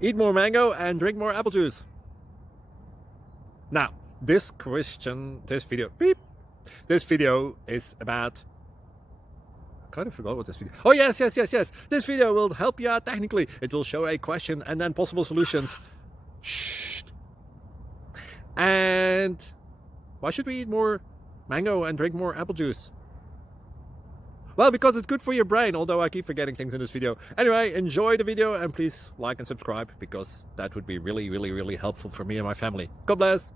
Eat more mango and drink more apple juice. Now, this video is about, I kind of forgot what this video. Oh, yes. This video will help you out technically. It will show a question and then possible solutions. Shh. And why should we eat more mango and drink more apple juice? Well, because it's good for your brain, although I keep forgetting things in this video. Anyway, enjoy the video and please like and subscribe, because that would be really helpful for me and my family. God bless.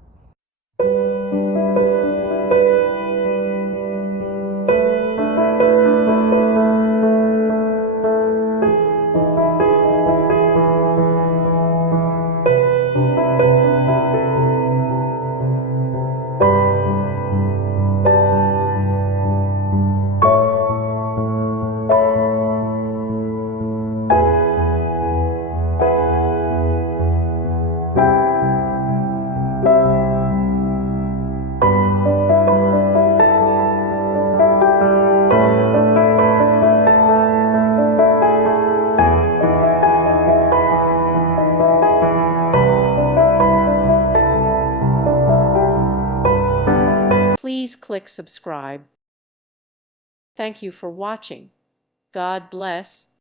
Please click subscribe. Thank you for watching. God bless.